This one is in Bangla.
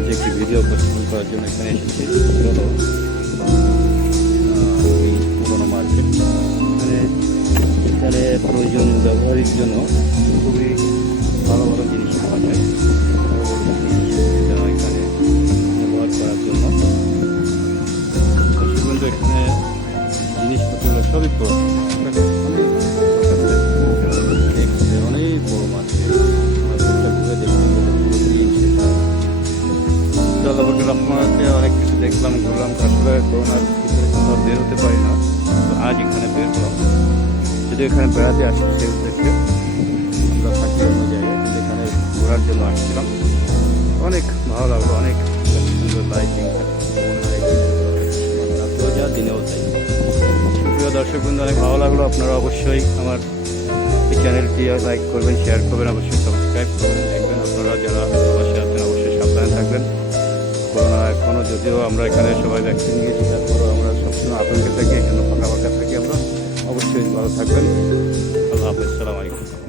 মাঝে একটি ভিডিও উপস্থাপন করার জন্য এখানে এসেছি। পুরোনো মার্কেট, এখানে প্রয়োজনীয় ব্যবহারের জন্য খুবই ভালো ভালো জিনিস পাওয়া যায়। এখানে ব্যবহার করার জন্য কিন্তু এখানে জিনিসপত্রগুলো সবই পুরোনো, অনেক বড় মার্কেট। ঘুরে দেখতে আপনাকে অনেক কিছু দেখলাম, ঘুরলাম, আসলে করোনার ভিতরে কোথাও বের হতে পারি না। তো আজ এখানে বের হলাম, যদি এখানে বেড়াতে আসছি সেই উদ্দেশ্যে। আমরা থাকি অন্য জায়গায়, কিন্তু এখানে ঘোরার জন্য আসছিলাম। অনেক ভালো লাগলো, অনেক সুন্দর লাইটিং, রাত্রেও যা দিনেও তাই। প্রিয় দর্শকবৃন্দ, অনেক ভালো লাগলো। আপনারা অবশ্যই আমার এই চ্যানেলটি লাইক করবেন, শেয়ার করবেন, অবশ্যই সাবস্ক্রাইব করবেন। দেখবেন আপনারা যারা প্রবাসী আছেন অবশ্যই সাবধানে থাকবেন। করোনা এখনও, যদিও আমরা এখানে সবাই ভ্যাকসিন নিয়েছি, তারপরেও আমরা সবসময় আতঙ্কে থাকি, এখানে ফাঁকা ফাঁকা থাকি। আমরা অবশ্যই ভালো থাকবেন। আল্লাহ হাফেজ, সালাম আলাইকুম।